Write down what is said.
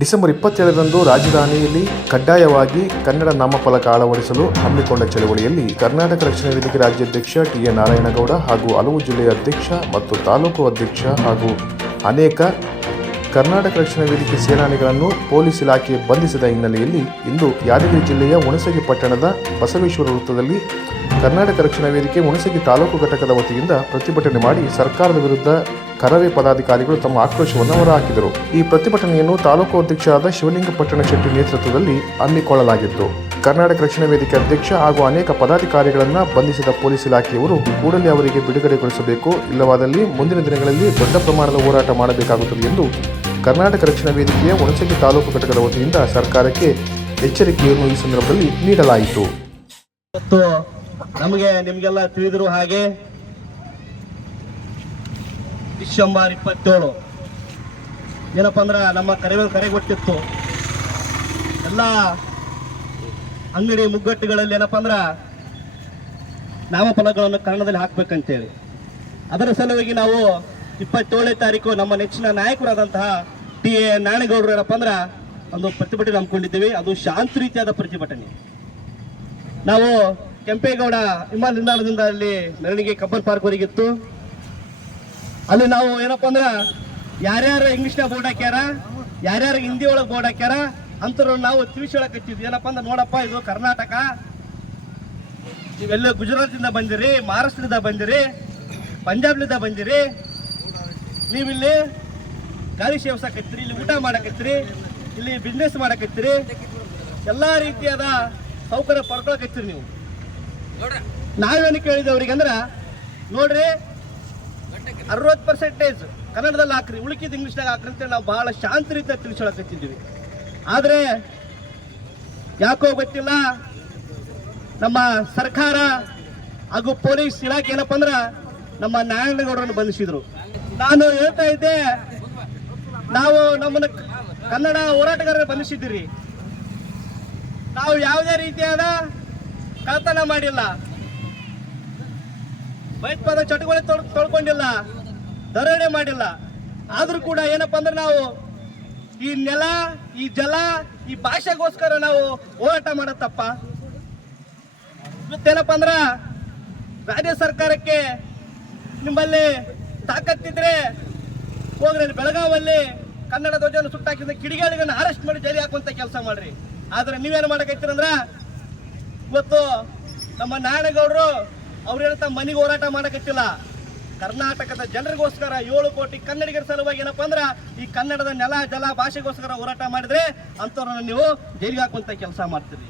December 27ರಂದು ರಾಜಧಾನಿಯಲ್ಲಿ ಕಡ್ಡಾಯವಾಗಿ ಕನ್ನಡ ನಾಮಫಲಕ ಅಳವಡಿಸಲು ಹಮ್ಮಿಕೊಂಡ ಚಳವಳಿಯಲ್ಲಿ ಕರ್ನಾಟಕ ರಕ್ಷಣಾ ವೇದಿಕೆ ರಾಜ್ಯಾಧ್ಯಕ್ಷ ಟಿ.ಎ. ನಾರಾಯಣಗೌಡ ಹಾಗೂ ಹಲವು ಜಿಲ್ಲೆಯ ಅಧ್ಯಕ್ಷ ಮತ್ತು ತಾಲೂಕು ಅಧ್ಯಕ್ಷ ಹಾಗೂ ಅನೇಕ ಕರ್ನಾಟಕ ರಕ್ಷಣಾ ವೇದಿಕೆ ಸೇನಾನಿಗಳನ್ನು ಪೊಲೀಸ್ ಇಲಾಖೆ ಬಂಧಿಸಿದ ಹಿನ್ನೆಲೆಯಲ್ಲಿ ಇಂದು ಯಾದಗಿರಿ ಜಿಲ್ಲೆಯ ಹುಣಸಗಿ ಪಟ್ಟಣದ ಬಸವೇಶ್ವರ ವೃತ್ತದಲ್ಲಿ ಕರ್ನಾಟಕ ರಕ್ಷಣಾ ವೇದಿಕೆ ಹುಣಸಗಿ ತಾಲೂಕು ಘಟಕದ ವತಿಯಿಂದ ಪ್ರತಿಭಟನೆ ಮಾಡಿ ಸರ್ಕಾರದ ವಿರುದ್ಧ ಕರವೇ ಪದಾಧಿಕಾರಿಗಳು ತಮ್ಮ ಆಕ್ರೋಶವನ್ನು ಹೊರಹಾಕಿದರು. ಈ ಪ್ರತಿಭಟನೆಯನ್ನು ತಾಲೂಕು ಅಧ್ಯಕ್ಷರಾದ ಶಿವಲಿಂಗಪಟ್ಟಣ ಶೆಟ್ಟಿ ನೇತೃತ್ವದಲ್ಲಿ ಹಮ್ಮಿಕೊಳ್ಳಲಾಗಿತ್ತು. ಕರ್ನಾಟಕ ರಕ್ಷಣಾ ವೇದಿಕೆ ಅಧ್ಯಕ್ಷ ಹಾಗೂ ಅನೇಕ ಪದಾಧಿಕಾರಿಗಳನ್ನು ಬಂಧಿಸಿದ ಪೊಲೀಸ್ ಇಲಾಖೆಯವರು ಕೂಡಲೇ ಅವರಿಗೆ ಬಿಡುಗಡೆಗೊಳಿಸಬೇಕು, ಇಲ್ಲವಾದಲ್ಲಿ ಮುಂದಿನ ದಿನಗಳಲ್ಲಿ ದೊಡ್ಡ ಪ್ರಮಾಣದ ಹೋರಾಟ ಮಾಡಬೇಕಾಗುತ್ತದೆ ಎಂದು ಕರ್ನಾಟಕ ರಕ್ಷಣಾ ವೇದಿಕೆಯ ಹುಣಸಗಿ ತಾಲೂಕು ಘಟಕದ ವತಿಯಿಂದ ಸರ್ಕಾರಕ್ಕೆ ಎಚ್ಚರಿಕೆಯನ್ನು ಈ ಸಂದರ್ಭದಲ್ಲಿ ನೀಡಲಾಯಿತು. ಇವತ್ತು ನಮಗೆ ನಿಮಗೆಲ್ಲ ತಿಳಿದಿರುವ ಹಾಗೆ ಡಿಸೆಂಬರ್ 27 ಏನಪ್ಪ ಅಂದ್ರೆ ನಮ್ಮ ಕರೆಗೊಟ್ಟಿತ್ತು. ಎಲ್ಲ ಅಂಗಡಿ ಮುಗ್ಗಟ್ಟುಗಳಲ್ಲಿ ಏನಪ್ಪ ಅಂದ್ರೆ ನಾಮಫಲಕಗಳನ್ನು ಕನ್ನಡದಲ್ಲಿ ಹಾಕ್ಬೇಕಂತೇಳಿ ಅದರ ಸಲುವಾಗಿ ನಾವು 27ನೇ ತಾರೀಕು ನಮ್ಮ ನೆಚ್ಚಿನ ನಾಯಕರಾದಂತಹ ಟಿ.ಎ. ನಾರಾಯಣಗೌಡರು ಏನಪ್ಪ ಅಂದ್ರೆ ಒಂದು ಪ್ರತಿಭಟನೆ ಹಮ್ಮಿಕೊಂಡಿದ್ದೀವಿ. ಅದು ಶಾಂತ ರೀತಿಯಾದ ಪ್ರತಿಭಟನೆ. ನಾವು ಕೆಂಪೇಗೌಡ ವಿಮಾನ ನಿಲ್ದಾಣದಿಂದ ಅಲ್ಲಿ ಮೆರವಣಿಗೆ ಕಬ್ಬನ್ ಪಾರ್ಕ್ ವರೆಗಿತ್ತು. ಅಲ್ಲಿ ನಾವು ಏನಪ್ಪ ಅಂದ್ರೆ ಯಾರ್ಯಾರು ಇಂಗ್ಲಿಷ್ನ ಬೋರ್ಡ್ ಹಾಕ್ಯಾರ, ಯಾರ್ಯಾರು ಹಿಂದಿ ಒಳಗೆ ಬೋರ್ಡ್ ಹಾಕ್ಯಾರ ಅಂತವ್ರು ನಾವು ತಿಳಿಸೋಳಕತ್ತಿದ್ವಿ. ಏನಪ್ಪ ಅಂದ್ರೆ ನೋಡಪ್ಪ, ಇದು ಕರ್ನಾಟಕ, ನೀವೆಲ್ಲ ಗುಜರಾತಿಂದ ಬಂದಿರಿ, ಮಹಾರಾಷ್ಟ್ರದಿಂದ ಬಂದಿರಿ, ಪಂಜಾಬ್ನಿಂದ ಬಂದಿರಿ, ನೀವಿಲ್ಲಿ ಗಾಳಿ ಸೇವಿಸಕತ್ತೀರಿ, ಇಲ್ಲಿ ಊಟ ಮಾಡಕತ್ತೀರಿ, ಇಲ್ಲಿ ಬಿಸ್ನೆಸ್ ಮಾಡಕತ್ತೀರಿ, ಎಲ್ಲ ರೀತಿಯಾದ ಸೌಕರ್ಯ ಪಡ್ಕೊಳಕತ್ತೀರಿ. ನೀವು ನಾವೇನು ಕೇಳಿದವ್ರಿಗೆ ಅಂದ್ರೆ ನೋಡ್ರಿ 60% ಕನ್ನಡದಲ್ಲಿ ಹಾಕ್ರಿ, ಉಳಿಕಿದ ಇಂಗ್ಲೀಷ್ನಾಗ ಹಾಕ್ರಿ ಅಂತೇಳಿ ನಾವು ಬಹಳ ಶಾಂತ ರೀತಿಯಾಗಿ ತಿಳಿಸೋಳಕತ್ತಿದ್ದೀವಿ. ಆದರೆ ಯಾಕೋ ಗೊತ್ತಿಲ್ಲ, ನಮ್ಮ ಸರ್ಕಾರ ಹಾಗೂ ಪೊಲೀಸ್ ಇಲಾಖೆ ಏನಪ್ಪ ಅಂದ್ರೆ ನಮ್ಮ ನಾರಾಯಣಗೌಡರನ್ನು ಬಂಧಿಸಿದ್ರು. ನಾನು ಹೇಳ್ತಾ ಇದ್ದೆ, ನಾವು ನಮ್ಮನ್ನು ಕನ್ನಡ ಹೋರಾಟಗಾರರು ಬಂಧಿಸಿದ್ದೀರಿ, ನಾವು ಯಾವುದೇ ರೀತಿಯಾದ ಕಳ್ಳತನ ಮಾಡಿಲ್ಲ, ಭಯೋತ್ಪಾದ ಚಟುವಟಿಕೆ ತೊಳ್ಕೊಂಡಿಲ್ಲ, ದರೋಡೆ ಮಾಡಿಲ್ಲ. ಆದ್ರೂ ಕೂಡ ಏನಪ್ಪಾ ಅಂದ್ರೆ ನಾವು ಈ ನೆಲ, ಈ ಜಲ, ಈ ಭಾಷೆಗೋಸ್ಕರ ನಾವು ಹೋರಾಟ ಮಾಡತ್ತಪ್ಪ. ಇವತ್ತೇನಪ್ಪ ಅಂದ್ರ ರಾಜ್ಯ ಸರ್ಕಾರಕ್ಕೆ ನಿಮ್ಮಲ್ಲಿ ತಾಕತ್ತಿದ್ರೆ ಹೋಗ್ರಿ ಬೆಳಗಾವಲ್ಲಿ ಕನ್ನಡ ಧ್ವಜವನ್ನು ಸುಟ್ಟಾಕಿದ ಕಿಡಿಗೇಡಿಗಳನ್ನ ಅರೆಸ್ಟ್ ಮಾಡಿ ಜೈಲಿಗೆ ಹಾಕುವಂತ ಕೆಲಸ ಮಾಡ್ರಿ. ಆದ್ರೆ ನೀವೇನು ಮಾಡಕತ್ತೀರಂದ್ರ ಇವತ್ತು ನಮ್ಮ ನಾರಾಯಣಗೌಡರು ಅವ್ರು ಹೇಳ್ತಾ ಮನೆಗೆ ಹೋರಾಟ ಮಾಡಕತ್ತಿಲ್ಲ, ಕರ್ನಾಟಕದ ಜನರಿಗೋಸ್ಕರ 7 ಕೋಟಿ ಕನ್ನಡಿಗರ ಸಲುವಾಗಿ ಏನಪ್ಪಾ ಅಂದ್ರ ಈ ಕನ್ನಡದ ನೆಲ ಜಲ ಭಾಷೆಗೋಸ್ಕರ ಹೋರಾಟ ಮಾಡಿದ್ರೆ ಅಂತವ್ರನ್ನ ನೀವು ಜೈಲಿಗೆ ಹಾಕುವಂತ ಕೆಲಸ ಮಾಡ್ತೀರಿ.